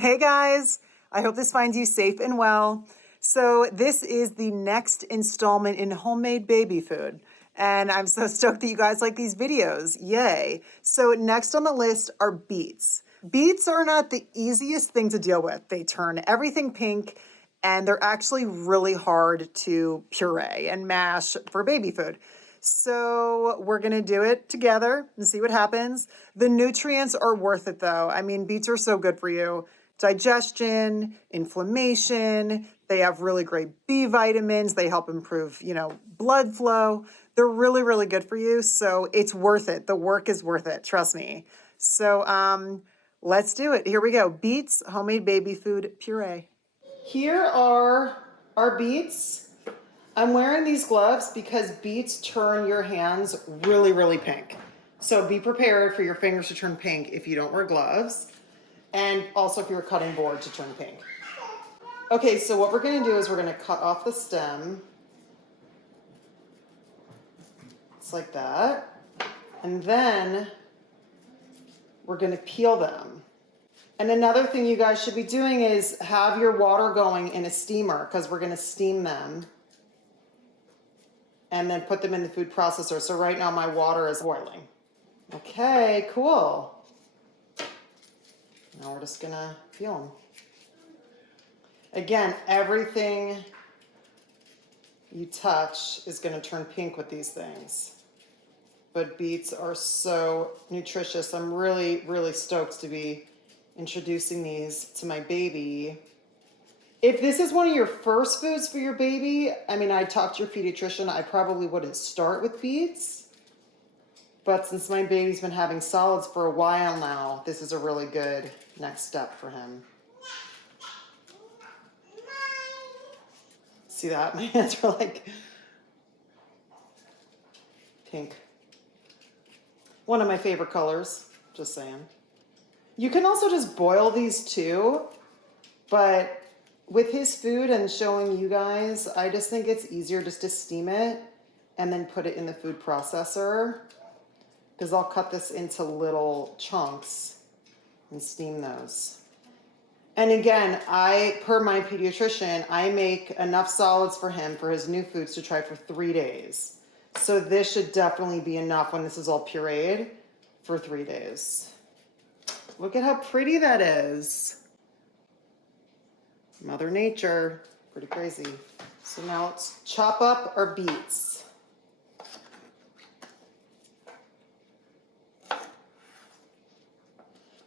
Hey guys, I hope this finds you safe and well. So this is the next installment in homemade baby food. And I'm so stoked that you guys like these videos. Yay. So next on the list are beets. Beets are not the easiest thing to deal with. They turn everything pink and they're actually really hard to puree and mash for baby food. So we're gonna do it together and see what happens. The nutrients are worth it though. I mean, beets are so good for you. Digestion, inflammation, they have really great B vitamins. They help improve, blood flow. They're really, really good for you. So it's worth it. The work is worth it. Trust me. So let's do it. Here we go. Beets, homemade baby food puree. Here are our beets. I'm wearing these gloves because beets turn your hands really, really pink. So be prepared for your fingers to turn pink if you don't wear gloves. And also for your cutting board to turn pink. Okay, so what we're gonna do is we're gonna cut off the stem. It's like that. And then we're gonna peel them. And another thing you guys should be doing is have your water going in a steamer because we're gonna steam them and then put them in the food processor. So right now my water is boiling. Okay, cool. Now we're just gonna peel them. Again, everything you touch is gonna turn pink with these things. But beets are so nutritious. I'm really, really stoked to be introducing these to my baby. If this is one of your first foods for your baby, I mean, I talked to your pediatrician, I probably wouldn't start with beets. But since my baby's been having solids for a while now, this is a really good next step for him. See that? My hands are like pink. One of my favorite colors, just saying. You can also just boil these too, but with his food and showing you guys, I just think it's easier just to steam it and then put it in the food processor. Because I'll cut this into little chunks and steam those. And again, per my pediatrician, I make enough solids for him for his new foods to try for 3 days. So this should definitely be enough when this is all pureed for 3 days. Look at how pretty that is. Mother Nature, pretty crazy. So now let's chop up our beets.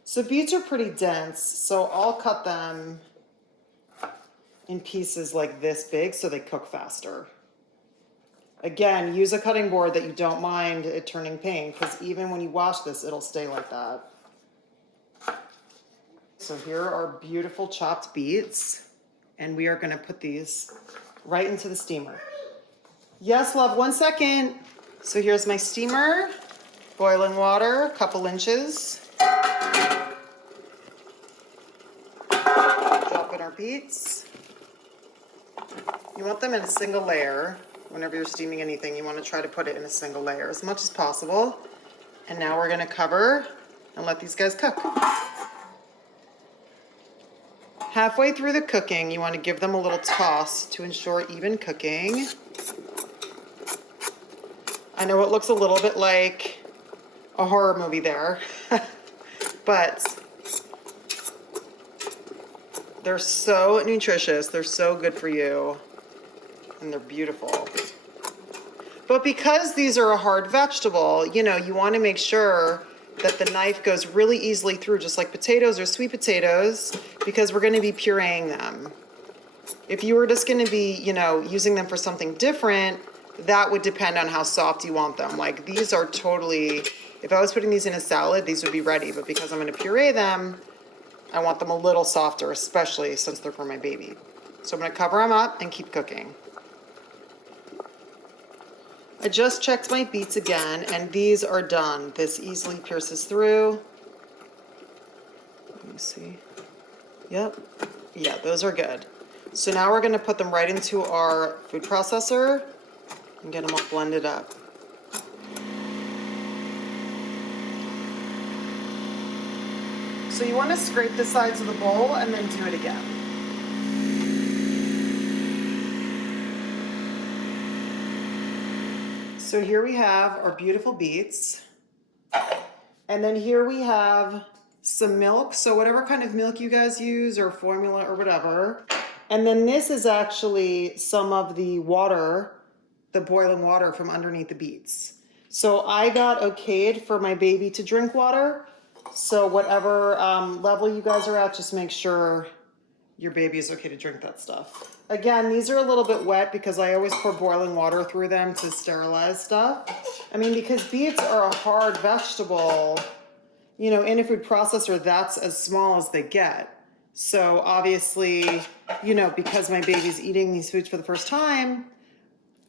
So beets are pretty dense, so I'll cut them in pieces like this big so they cook faster. Again, use a cutting board that you don't mind it turning pink, because even when you wash this, it'll stay like that. So here are our beautiful chopped beets, and we are gonna put these right into the steamer. Yes, love, 1 second. So here's my steamer, boiling water, a couple inches. Our beets. You want them in a single layer. Whenever you're steaming anything, you want to try to put it in a single layer as much as possible. And now we're going to cover and let these guys cook. Halfway through the cooking, you want to give them a little toss to ensure even cooking. I know it looks a little bit like a horror movie there, but they're so nutritious, they're so good for you, and they're beautiful. But because these are a hard vegetable, you want to make sure that the knife goes really easily through, just like potatoes or sweet potatoes, because we're going to be pureeing them. If you were just going to be, using them for something different, that would depend on how soft you want them. Like these are totally, if I was putting these in a salad, these would be ready, but because I'm going to puree them, I want them a little softer, especially since they're for my baby. So I'm gonna cover them up and keep cooking. I just checked my beets again, and these are done. This easily pierces through. Let me see. Yep. Yeah, those are good. So now we're gonna put them right into our food processor and get them all blended up. So you want to scrape the sides of the bowl and then do it again. So here we have our beautiful beets. And then here we have some milk. So whatever kind of milk you guys use or formula or whatever. And then this is actually some of the water, the boiling water from underneath the beets. So I got okayed for my baby to drink water. So whatever level you guys are at, just make sure your baby is okay to drink that stuff. Again, these are a little bit wet because I always pour boiling water through them to sterilize stuff. I mean, because beets are a hard vegetable, you know, in a food processor, that's as small as they get. So obviously, you know, because my baby's eating these foods for the first time,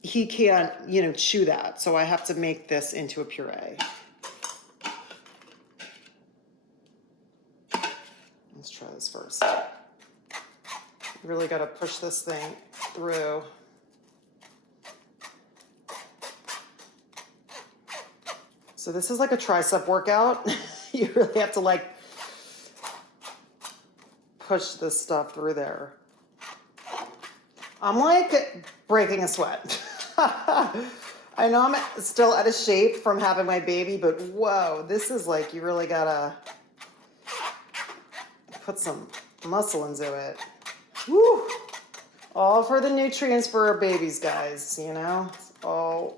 he can't, you know, chew that. So I have to make this into a puree. Let's try this first. Really got to push this thing through. So this is like a tricep workout. You really have to like push this stuff through there. I'm like breaking a sweat. I know I'm still out of shape from having my baby, but whoa, this is like, you really gotta put some muscle into it. Woo! All for the nutrients for our babies, guys, you know? It's all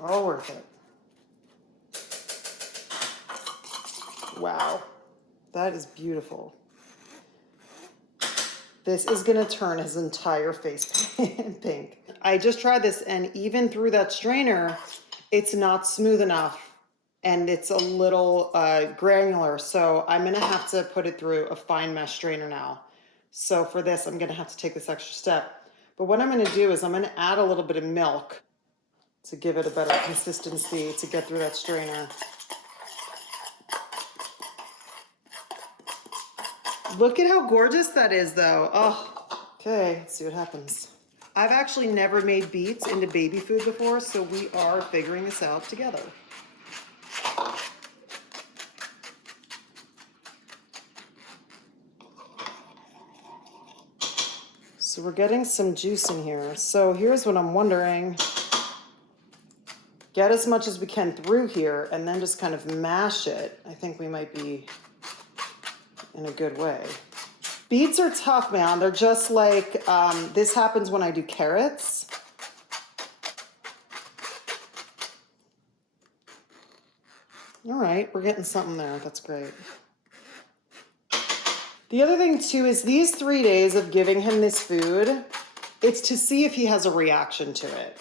worth it. Wow. That is beautiful. This is gonna turn his entire face pink. I just tried this, and even through that strainer, it's not smooth enough. And it's a little granular, so I'm gonna have to put it through a fine mesh strainer now. So for this, I'm gonna have to take this extra step. But what I'm gonna do is I'm gonna add a little bit of milk to give it a better consistency to get through that strainer. Look at how gorgeous that is though. Oh, okay, let's see what happens. I've actually never made beets into baby food before, so we are figuring this out together. So we're getting some juice in here. So here's what I'm wondering. Get as much as we can through here and then just kind of mash it. I think we might be in a good way. Beets are tough, man. They're just like, this happens when I do carrots. All right, we're getting something there. That's great. The other thing too is these 3 days of giving him this food, it's to see if he has a reaction to it.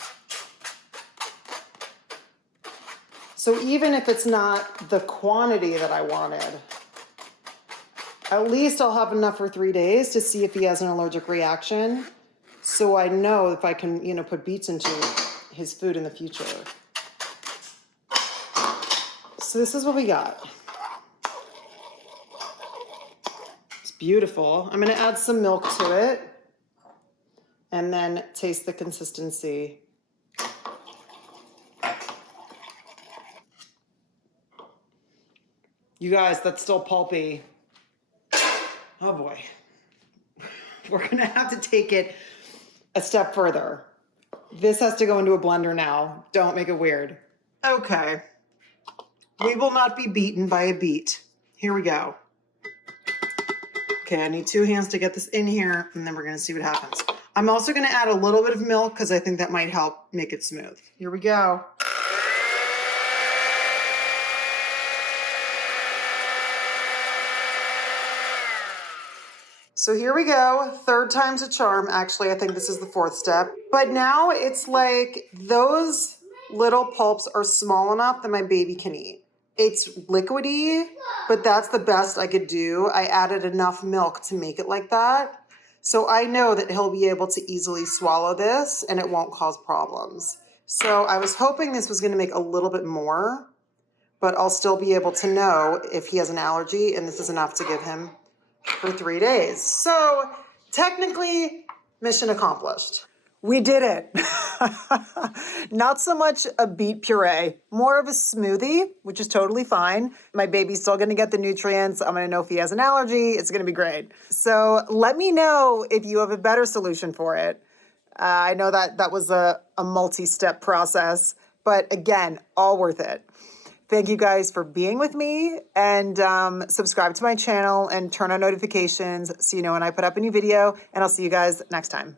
So even if it's not the quantity that I wanted, at least I'll have enough for 3 days to see if he has an allergic reaction. So I know if I can, you know, put beets into his food in the future. So this is what we got. Beautiful. I'm going to add some milk to it and then taste the consistency. You guys, that's still pulpy. Oh boy. We're going to have to take it a step further. This has to go into a blender now. Don't make it weird. Okay. We will not be beaten by a beet. Here we go. Okay, I need 2 hands to get this in here, and then we're gonna see what happens. I'm also gonna add a little bit of milk because I think that might help make it smooth. Here we go. So here we go, 3rd time's a charm. Actually, I think this is the 4th step. But now it's like those little pulps are small enough that my baby can eat. It's liquidy, but that's the best I could do. I added enough milk to make it like that. So I know that he'll be able to easily swallow this and it won't cause problems. So I was hoping this was gonna make a little bit more, but I'll still be able to know if he has an allergy, and this is enough to give him for 3 days. So technically, mission accomplished. We did it. Not so much a beet puree, more of a smoothie, which is totally fine. My baby's still gonna get the nutrients. I'm gonna know if he has an allergy. It's gonna be great. So let me know if you have a better solution for it. I know that was a multi-step process, but again, all worth it. Thank you guys for being with me, and subscribe to my channel and turn on notifications so you know when I put up a new video, and I'll see you guys next time.